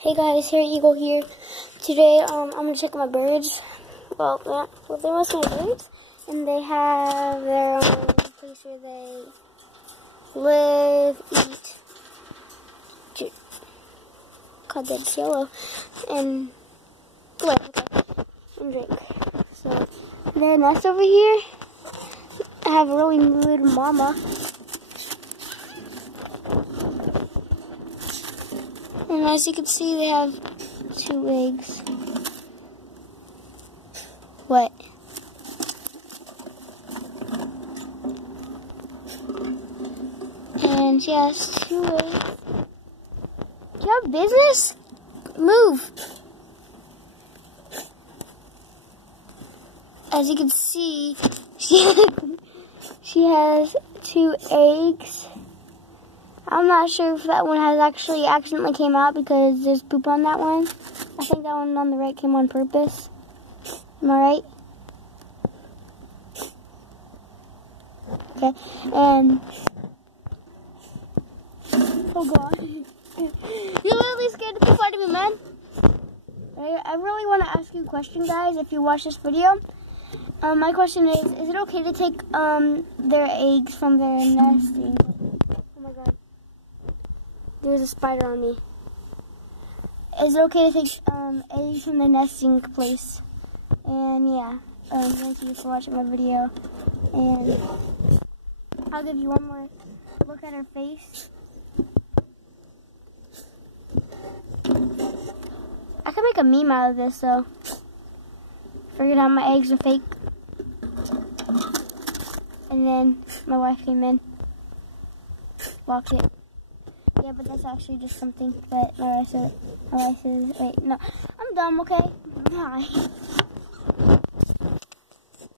Hey guys, here Eagle here. Today I'm gonna check my birds. Well, they're mostly my birds, and they have their own place where they live, eat. God, that's yellow, and and drink. So their nest over here. I have a really mood mama. And as you can see, they have 2 eggs. What? And she has 2 eggs. Do you have business? Move. As you can see, she has 2 eggs. I'm not sure if that one has actually accidentally came out because there's poop on that one. I think that one on the right came on purpose. Am I right? Okay. And oh god, you literally scared the poop out of me, man. I really want to ask you a question, guys. If you watch this video, my question is it okay to take their eggs from their nesting? Oh my god. There's a spider on me. Is it okay to take eggs from the nesting place? And yeah, thank you for watching my video. And I'll give you one more look at her face. I can make a meme out of this, so figured out my eggs are fake. And then my wife came in, locked it. Yeah, but that's actually just something that my wife said, wait, no, I'm dumb, okay? Bye.